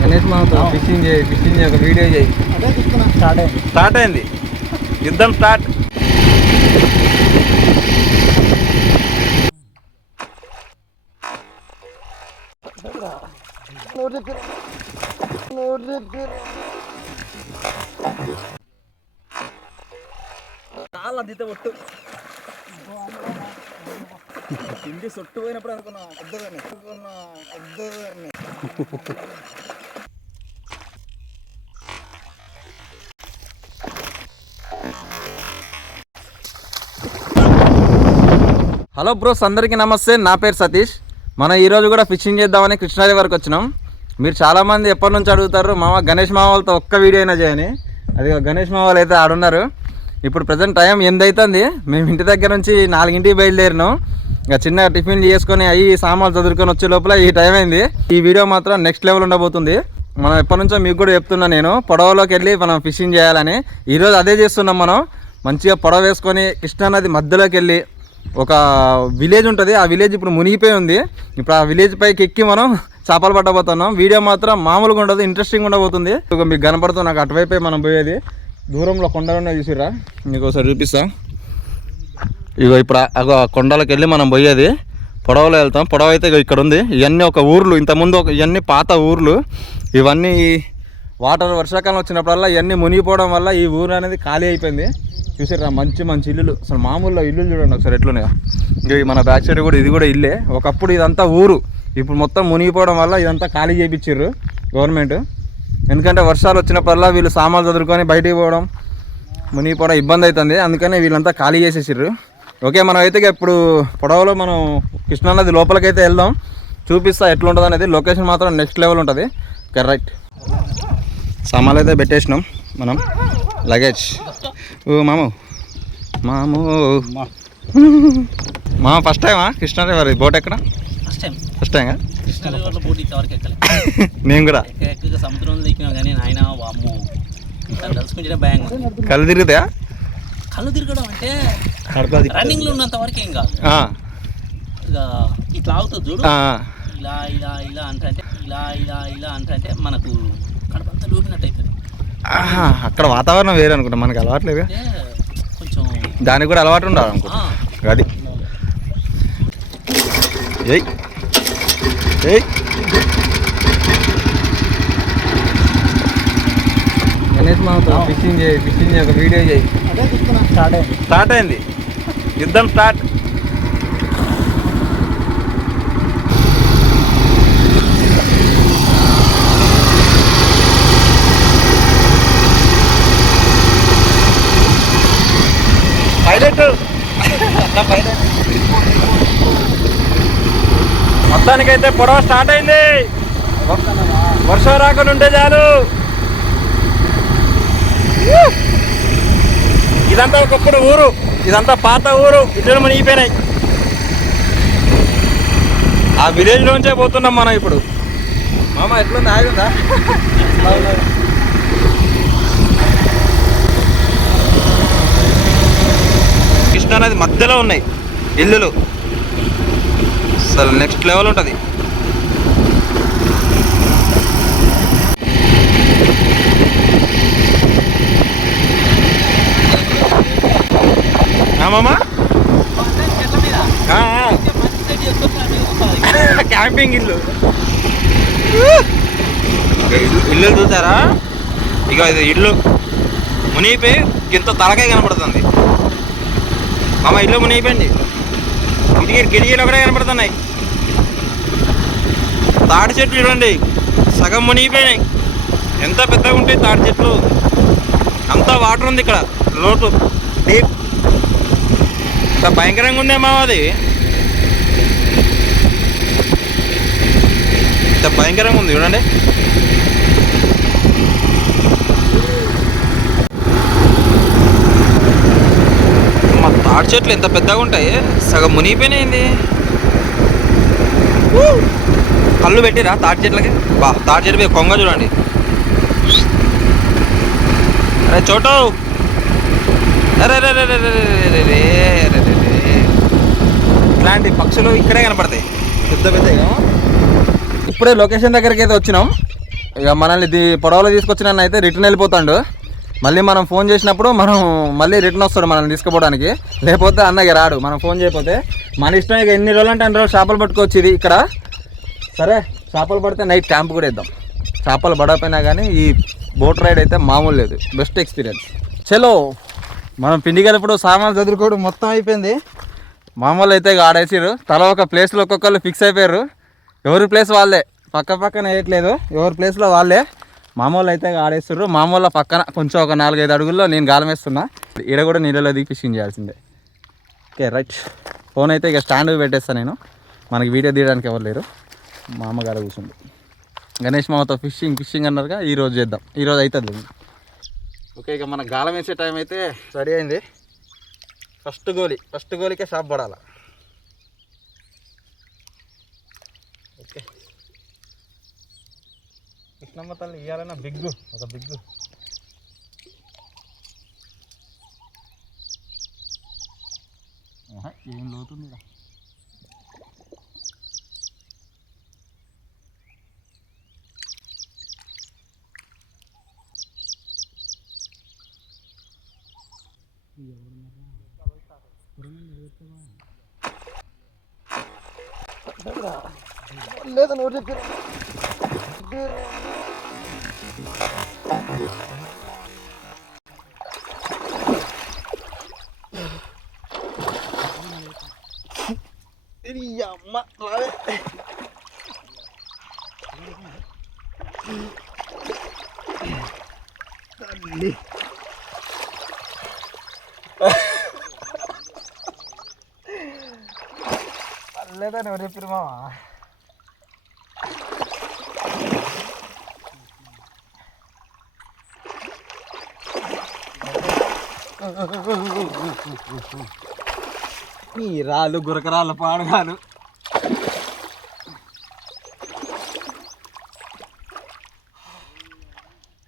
గణేష్ మాతో ఫిషింగ్ ఒక వీడియో చేయి. స్టార్ట్ అయింది యుద్ధం స్టార్ట్. చాలా దిత ఒట్టు తిండి సొట్టు పోయినప్పుడు అనుకున్నా పెద్దగానే హలో బ్రోస్, అందరికీ నమస్తే. నా పేరు సతీష్. మనం ఈరోజు కూడా ఫిషింగ్ చేద్దామని కృష్ణా రివర్కి వచ్చినాం. మీరు చాలామంది ఎప్పటి నుంచి అడుగుతారు మామ గణేష్ మామ వాళ్ళతో ఒక్క వీడియో అయినా చేయని. అది గణేష్ మామ వాళ్ళు అయితే ఆడున్నారు. ఇప్పుడు ప్రజెంట్ టైం 8 అవుతుంది. మేము ఇంటి దగ్గర నుంచి 4ంటికి బయలుదేరినాం. ఇక చిన్న టిఫిన్ చేసుకొని అవి సామాన్లు చదువుకొని వచ్చే లోపల ఈ టైం అయింది. ఈ వీడియో మాత్రం నెక్స్ట్ లెవెల్ ఉండబోతుంది. మనం ఎప్పటి నుంచో మీకు కూడా చెప్తున్నా, నేను పడవలోకి వెళ్ళి మనం ఫిషింగ్ చేయాలని. ఈరోజు అదే చేస్తున్నాం. మనం మంచిగా పడవ వేసుకొని కృష్ణా నది మధ్యలోకి వెళ్ళి ఒక విలేజ్ ఉంటుంది. ఆ విలేజ్ ఇప్పుడు మునిగిపోయి ఉంది. ఇప్పుడు ఆ విలేజ్ పైకి ఎక్కి మనం చేపలు పట్టబోతున్నాం. వీడియో మాత్రం మామూలుగా ఉండదు, ఇంట్రెస్టింగ్ ఉండబోతుంది. మీకు కనపడుతుంది నాకు అటువైపే మనం పోయేది. దూరంలో కొండలున్నా చూసిరా, మీకు ఒకసారి చూపిస్తా. ఇగో ఇప్పుడు ఆ కొండలకు వెళ్ళి మనం పోయేది. పొడవలో వెళ్తాం. పొడవ అయితే ఇక్కడ ఉంది. ఇవన్నీ ఒక ఊర్లు, ఇంతకుముందు ఇవన్నీ పాత ఊర్లు. ఇవన్నీ వాటర్ వర్షాకాలం వచ్చినప్పుడల్లా ఇవన్నీ మునిగిపోవడం వల్ల ఈ ఊరు అనేది ఖాళీ అయిపోయింది. చూసారా మంచి మంచి ఇల్లులు, అసలు మామూలుగా ఇల్లులు చూడండి ఒకసారి ఎట్లున్నాయో. ఇంకా మన బ్యాక్ సైడ్ కూడా ఇది కూడా ఇల్లే. ఒకప్పుడు ఇదంతా ఊరు, ఇప్పుడు మొత్తం మునిగిపోవడం వల్ల ఇదంతా ఖాళీ చేయించారు గవర్నమెంట్. ఎందుకంటే వర్షాలు వచ్చినప్పుడల్లా వీళ్ళు సామాన్లు చదువుకొని బయటికి పోవడం, మునిగిపోవడం ఇబ్బంది అవుతుంది. అందుకని వీళ్ళంతా ఖాళీ చేసేసారు. ఓకే, మనం అయితే ఇప్పుడు పొడవలో మనం కృష్ణానది లోపలికైతే వెళ్దాం. చూపిస్తా ఎట్లుంటుంది అనేది. లొకేషన్ మాత్రం నెక్స్ట్ లెవెల్ ఉంటుంది. ఓకే రైట్, సామాన్లు అయితే పెట్టేసినాం మనం. లగేజ్ మాము ఫస్ట్ టైమా కృష్ణా రివర్ బోట్ ఎక్కడ? ఫస్ట్ టైం నేను కూడా సముద్రంలో ఎక్కినా కానీ ఆయన తలుచుకుంటే భయం. కళ్ళు తిరుగుతాయా? కళ్ళు తిరగడం అంటే రన్నింగ్ లో ఉన్నంత వరకు ఏం కాదు. ఇక ఇట్లా అవుతుంది చూడు, ఇలా ఇలా ఇలా అంటే మనకు కడపంతా లూపినట్టు అవుతుంది. అక్కడ వాతావరణం వేరే అనుకుంటా, మనకి అలవాట్లేదు. కొంచెం దానికి కూడా అలవాటు ఉండాలి అనుకుంటా. అది గణేష్ మాతో ఫిషింగ్ ఒక వీడియో చేయి. స్టార్ట్ అయింది యుద్ధం స్టార్ట్. మొత్తానికైతే పొడవ స్టార్ట్ అయింది. వర్షం రాకుండా ఉంటే చాలు. ఇదంతా ఒకప్పుడు ఊరు, ఇదంతా పాత ఊరు. ఇల్లు మునిగిపోయినాయి. ఆ విలేజ్ నుంచే పోతున్నాం మనం ఇప్పుడు. మామ ఎట్లుంది? ఆగుందా? కృష్ణా నది మధ్యలో ఉన్నాయి ఇల్లులు. అసలు నెక్స్ట్ లెవెల్ ఉంటుంది. మామా క్యాంపింగ్ ఇల్లు చూసారా? ఇక ఇది ఇల్లు మునిగిపోయి ఇంత తలకాయ కనపడుతుంది. మామ ఇల్లు మునిగిపోయింది. ఇంటికి కిటికీలు ఒకటే కనపడుతున్నాయి. తాడి చెట్లు చూడండి సగం మునిగిపోయినాయి. ఎంత పెద్దగా ఉంటాయి తాడి చెట్లు. అంతా వాటర్ ఉంది ఇక్కడ, లోటు డీప్. ఇంత భయంకరంగా ఉందేమో అది, ఇంత భయంకరంగా ఉంది చూడండి. మా తాడి చెట్లు ఎంత పెద్దగా ఉంటాయి, సగం మునిగిపోయినాయింది. కళ్ళు పెట్టిరా తాడి చెట్లకి? తాడి చెట్టు మీద కొంగ చూడండి. అరే చోటు, అరే రే రే రే రే రే రే రే రే, ఇలాంటి పక్షులు ఇక్కడే కనపడతాయి పెద్ద పెద్దగా. ఇప్పుడే లొకేషన్ దగ్గరికి అయితే వచ్చినాం. ఇక మనల్ని పొడవలో తీసుకొచ్చిన అయితే రిటర్న్ వెళ్ళిపోతాడు. మళ్ళీ మనం ఫోన్ చేసినప్పుడు మనం మళ్ళీ రిటర్న్ వస్తాడు మనల్ని తీసుకుపోవడానికి. లేకపోతే అన్నకి రాడు మనం ఫోన్ చేయకపోతే. మన ఇష్టం. ఇక ఎన్ని రోజులు అంటే అన్ని రోజులు చేపలు పట్టుకోవచ్చు ఇది ఇక్కడ. సరే చేపలు పడితే నైట్ క్యాంప్ కూడా వేద్దాం. చేపలు పడకపోయినా కానీ ఈ బోట్ రైడ్ అయితే మామూలు లేదు, బెస్ట్ ఎక్స్పీరియన్స్. చలో మనం పిండి కలిపి సామాన్లు చదువుకోవడం మొత్తం అయిపోయింది. మామూలు అయితే ఇక ఆడేసారు. తల ఒక ప్లేస్లో ఒక్కొక్కరు ఫిక్స్ అయిపోయారు. ఎవరి ప్లేస్ వాళ్ళే, పక్క పక్కన వేయట్లేదు, ఎవరి ప్లేస్లో వాళ్ళే. మామూలు అయితే ఆడేస్తారు. మామూలు పక్కన కొంచెం ఒక 4-5 అడుగుల్లో నేను గాలం వేస్తున్నా. ఈడ కూడా నీళ్ళలో దిగి ఫిషింగ్ చేయాల్సిందే. Okay right. ఫోన్ అయితే ఇక స్టాండ్ పెట్టేస్తాను నేను. మనకి వీడియో తీయడానికి ఎవరు లేరు. మా అమ్మగారు కూర్చుంది. గణేష్ మామతో ఫిషింగ్ అన్నారుగా, ఈరోజు చేద్దాం. ఈరోజు అవుతుంది. ఓకే ఇక మన గాలం వేసే టైం అయితే రెడీ అయింది. ఫస్ట్ గోలికే షాప్ పడాలి. ఓకే కృష్ణమ్మ తల్లి ఇవ్వాలన్నా ఒక బిగ్గు. ఏం లోతుంది. లేదా నోటి అమ్మ రావే. లేదా నువ్వు చెప్పిరు మావా. నీ రాళ్ళు గురకరాళ్ళు పాడగాలు.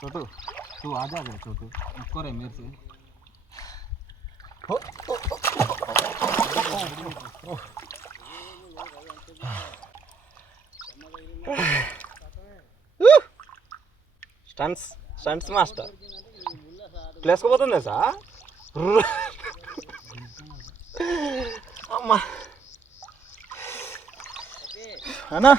छोटू तू आ जा गया छोटू उसको रे मेरे से స్టంట్స్ మాస్టర్ ప్లేసుకోపోతుంది సార్. అమ్మా అన్నా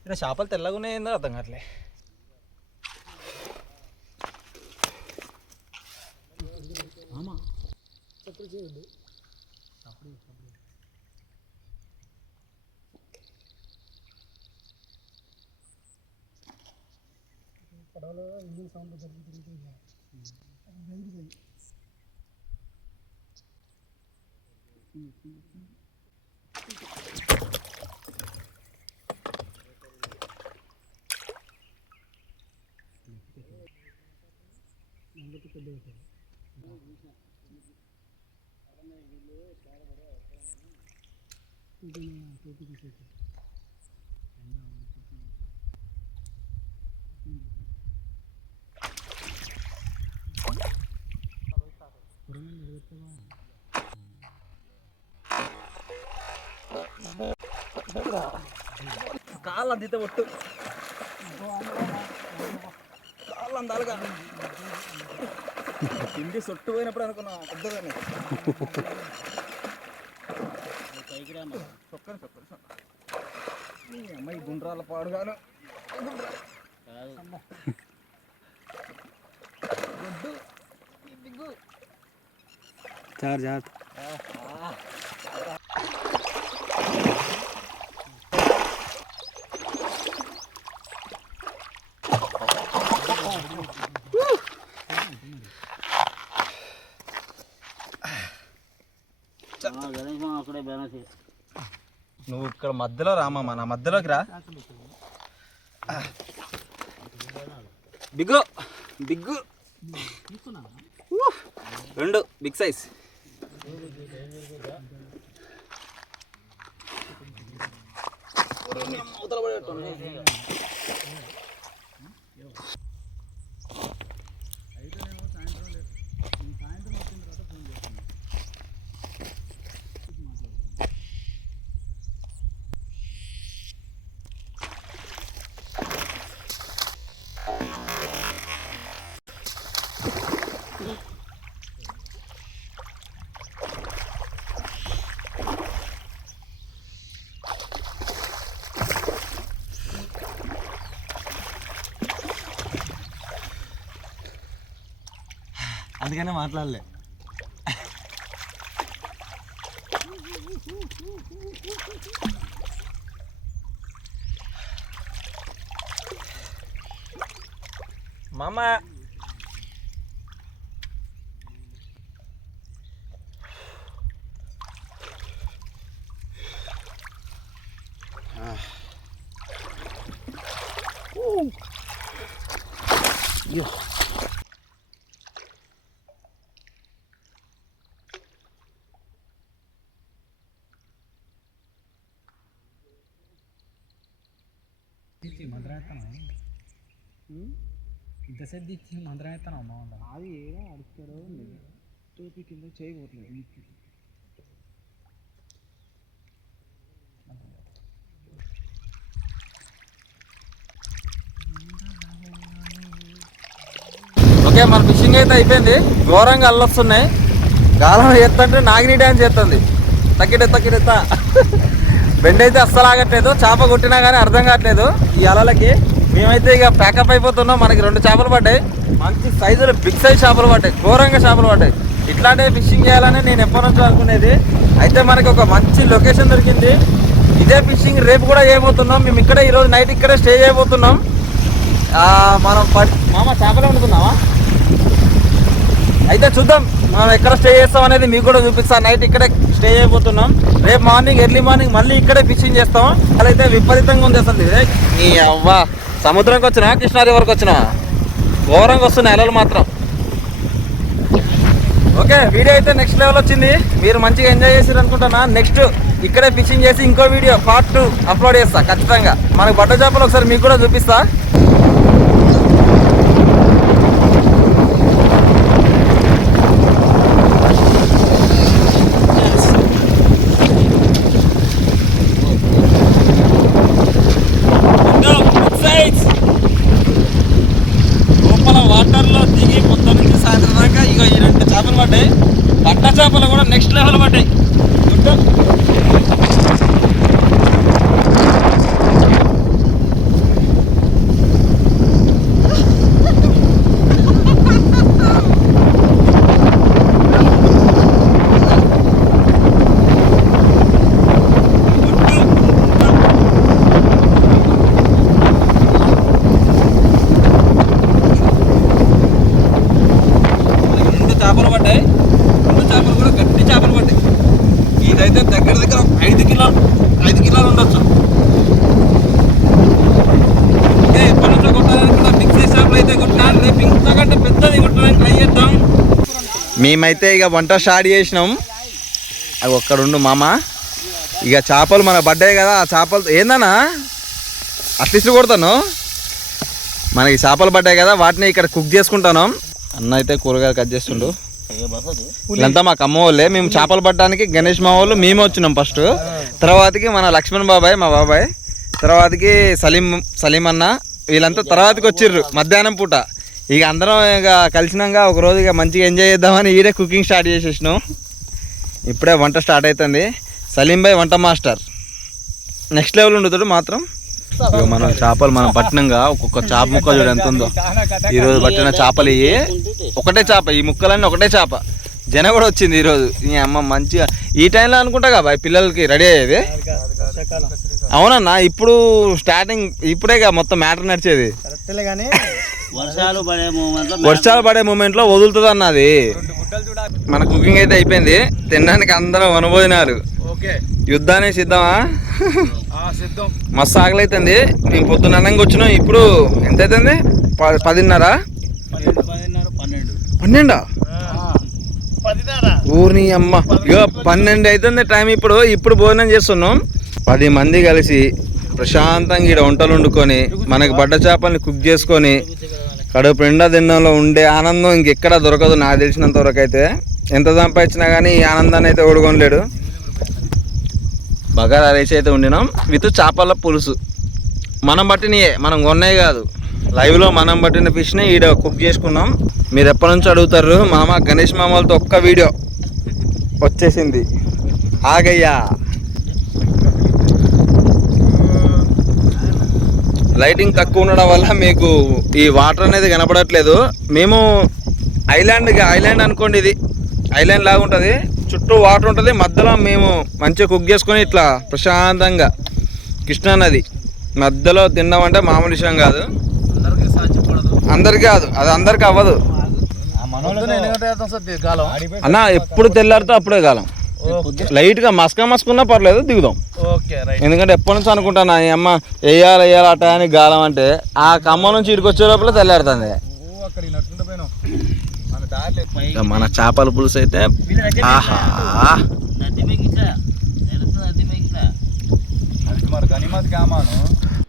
ఇక్కడ చేపలు తెల్లగా ఉన్నాయిందో అర్థం కావట్లే. కాళ్ళు అందితే ఒట్టు కాళ్ళు అందాలుగా తిండి సొట్టు పోయినప్పుడు అనుకున్నా పెద్దగానే అమ్మాయి గుండ్రాల పాడుగాను చార్ జాత్ నువ్వు ఇక్కడ మధ్యలో రామమ్మ, నా మధ్యలోకి రా. Big big 2 big size. అందుకనే మాట్లాడలే. మామ ఇంతసేపు దిచ్చి మంత్రం ఎత్తాను అమ్మ అది ఏదో అడుగుతారో టోపీ కింద చేయబోతుంది. ఓకే, మన ఫిషింగ్ అయితే అయిపోయింది. ఘోరంగా అల్లొస్తున్నాయి. గాలం ఎత్తంటే నాగిని డ్యాన్స్ చేస్తుంది. తక్కిడెత్త బెండ్ అయితే అస్సలు ఆగట్లేదు. చేప కొట్టినా కానీ అర్థం కావట్లేదు ఈ అలలకి. మేమైతే ఇక ప్యాకప్ అయిపోతున్నాం. మనకి 2 చేపలు పడ్డాయి. మంచి సైజులు, బిగ్ సైజ్ చేపలు పడ్డాయి. ఘోరంగా చేపలు పడ్డాయి. ఇట్లాంటివి ఫిషింగ్ చేయాలని నేను ఎప్పటి నుంచో అనుకునేది. అయితే మనకి ఒక మంచి లొకేషన్ దొరికింది. ఇదే ఫిషింగ్ రేపు కూడా చేయబోతున్నాం. మేము ఇక్కడే ఈరోజు నైట్ ఇక్కడే స్టే చేయబోతున్నాం. మనం మామ చేపలే వండుతున్నావా? అయితే చూద్దాం మనం ఎక్కడ స్టే చేస్తాం అనేది మీకు కూడా చూపిస్తాను. నైట్ ఇక్కడే స్టే చేయబోతున్నాం. రేపు మార్నింగ్ ఎర్లీ మార్నింగ్ మళ్ళీ ఇక్కడే ఫిషింగ్ చేస్తాం. అలా అయితే విపరీతంగా ఉంది అసలు. నీ అవ్వ సముద్రంకి వచ్చినా కృష్ణా రివర్కి వచ్చినా ఘోరంగా వస్తున్నాయి అలలు మాత్రం. ఓకే, వీడియో అయితే నెక్స్ట్ లెవెల్ వచ్చింది. మీరు మంచిగా ఎంజాయ్ చేసారు అనుకుంటున్నా. నెక్స్ట్ ఇక్కడే ఫిషింగ్ చేసి ఇంకో వీడియో పార్ట్ 2 అప్లోడ్ చేస్తా ఖచ్చితంగా. మనకు బట్ట చేపలు ఒకసారి మీకు కూడా చూపిస్తా. లోపల వాటర్లో దిగి పొద్దు నుంచి సాయంత్రం దాకా ఇక ఈ 2 చేపలు పడ్డాయి. బట్ట చేపలు కూడా నెక్స్ట్ లెవెల్ పడ్డాయి. చేపలు పడ్డాయి. 2 చేపలు కూడా గట్టి చేపలు పడ్డాయి. ఇదైతే దగ్గర 5 కిలోలు ఉండొచ్చు. ఓకే, ఎప్పటి నుంచో కొట్టాలని కూడా బిగ్ సైజ్ చేపలు అయితే కొట్టినాను. రేపు ఇంతకంటే పెద్దది కొట్టడానికి ట్రై చేద్దాం. మేమైతే ఇక వంట స్టార్ట్ చేసినాం. అవి ఒక్కడుండు మామ. ఇక చేపలు మన పడ్డాయి కదా, ఆ చేపలు ఏందన్నా అట్లీస్ట్ కొడతాను. మనకి చేపలు పడ్డాయి కదా, వాటిని ఇక్కడ కుక్ చేసుకుంటాను. అన్న అయితే కూరగాయలు కట్ చేస్తుండు. ఇదంతా మాకు అమ్మ వాళ్ళే. మేము చేపలు పట్టడానికి గణేష్ మా వాళ్ళు మేము వచ్చినాం ఫస్ట్. తర్వాతకి మన లక్ష్మణ్ బాబాయ్, మా బాబాయ్, తర్వాతకి సలీం అన్న, వీళ్ళంతా తర్వాతకి వచ్చిర్రు మధ్యాహ్నం పూట. ఇక అందరం ఇక కలిసినాక ఒకరోజు ఇక మంచిగా ఎంజాయ్ చేద్దామని ఈడే కుకింగ్ స్టార్ట్ చేసేసినాం. ఇప్పుడే వంట స్టార్ట్ అవుతుంది. సలీం బాయ్ వంట మాస్టర్ నెక్స్ట్ లెవెల్ ఉండదు మాత్రం. ఇక మనం చేపలు మనం పట్టినంగా ఒక్కొక్క చేప ముక్క చూడు ఎంత ఉందో. ఈరోజు పట్టిన చేపలు ఇవి ఒకటే చేప, ఈ ముక్కలన్నీ ఒకటే చేప. జన కూడా వచ్చింది ఈరోజు. ఈ అమ్మ మంచిగా ఈ టైంలో అనుకుంటా కదా పిల్లలకి రెడీ అయ్యేది. అవునన్నా, ఇప్పుడు స్టార్టింగ్ ఇప్పుడేగా మొత్తం మ్యాటర్ నడిచేది. వర్షాలు పడే మూమెంట్లో వదులుతుంది అన్నది. మన కుకింగ్ అయితే అయిపోయింది. తినడానికి అందరం వనభోజనాలు. యుద్ధానికి సిద్ధమా? మస్తు ఆకలి అవుతుంది. మేము పొద్దున్న అన్నంగా వచ్చినాం. ఇప్పుడు ఎంత అవుతుంది? 10:30, 12 ఊరిని అమ్మ. ఇక 12 అవుతుంది టైం. ఇప్పుడు భోజనం చేస్తున్నాం. 10 మంది కలిసి ప్రశాంతంగా ఈడ వంటలు వండుకొని మనకి బడ్డ చేపల్ని కుక్ చేసుకొని కడుపు నిండా తినడంలో ఉండే ఆనందం ఇంకెక్కడా దొరకదు నాకు తెలిసినంత వరకు అయితే. ఎంత సంపాదించినా కానీ ఈ ఆనందాన్ని అయితే ఓడుకోలేడు. బగారా రైస్ అయితే వండినాం విత్ చేపల పులుసు. మనం పట్టినయే, మనం కొన్నాయి కాదు, లైవ్లో మనం పట్టిన ఫిష్ని ఈడ కుక్ చేసుకున్నాం. మీరు ఎప్పటి నుంచి అడుగుతారు మామ గణేష్ మామలతో ఒక్క వీడియో వచ్చేసింది. ఆగయ్యా లైటింగ్ తక్కువ ఉండడం వల్ల మీకు ఈ వాటర్ అనేది కనపడట్లేదు. మేము ఐలాండ్ అనుకోండి, ఇది ఐలాండ్ లాగా ఉంటుంది, చుట్టూ వాటర్ ఉంటుంది, మధ్యలో మేము మంచిగా కుక్ చేసుకొని ఇట్లా ప్రశాంతంగా కృష్ణా నది మధ్యలో తినడం అంటే మామూలు విషయం కాదు. అందరికీ కాదు, అది అందరికీ అవ్వదు అన్న. ఎప్పుడు తెల్లారితో అప్పుడే కాలం. లైట్గా మస్కున్నా పర్లేదు దిగుదాం. ఎందుకంటే ఎప్పటి నుంచి అనుకుంటాను ఈ అమ్మ వేయాలి ఆ టయానికి గాలం అంటే ఆ కమ్మ నుంచి ఇడికి వచ్చే లోపల తెల్లారుతుంది. మన చేపల పులుసు అయితే ఆహా.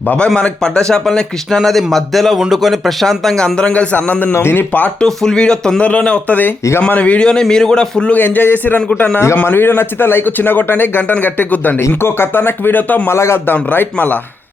బాబాయ్ మనకి పడ్డ చేపల్ని కృష్ణా నది మధ్యలో వండుకొని ప్రశాంతంగా అందరం కలిసి అన్నం తిన్నాం. దీని పార్ట్ 2 ఫుల్ వీడియో తొందరలోనే వస్తుంది. ఇక మన వీడియోని మీరు కూడా ఫుల్ గా ఎంజాయ్ చేసిర్రు అనుకుంటున్నా. ఇక మన వీడియో నచ్చితే లైక్ చిన్న కొట్టండి, గంటను గట్టి గుద్దండి. ఇంకో ఖతర్నాక్ వీడియోతో మళ్ళా కలుద్దాం. రైట్ మళ్ళా.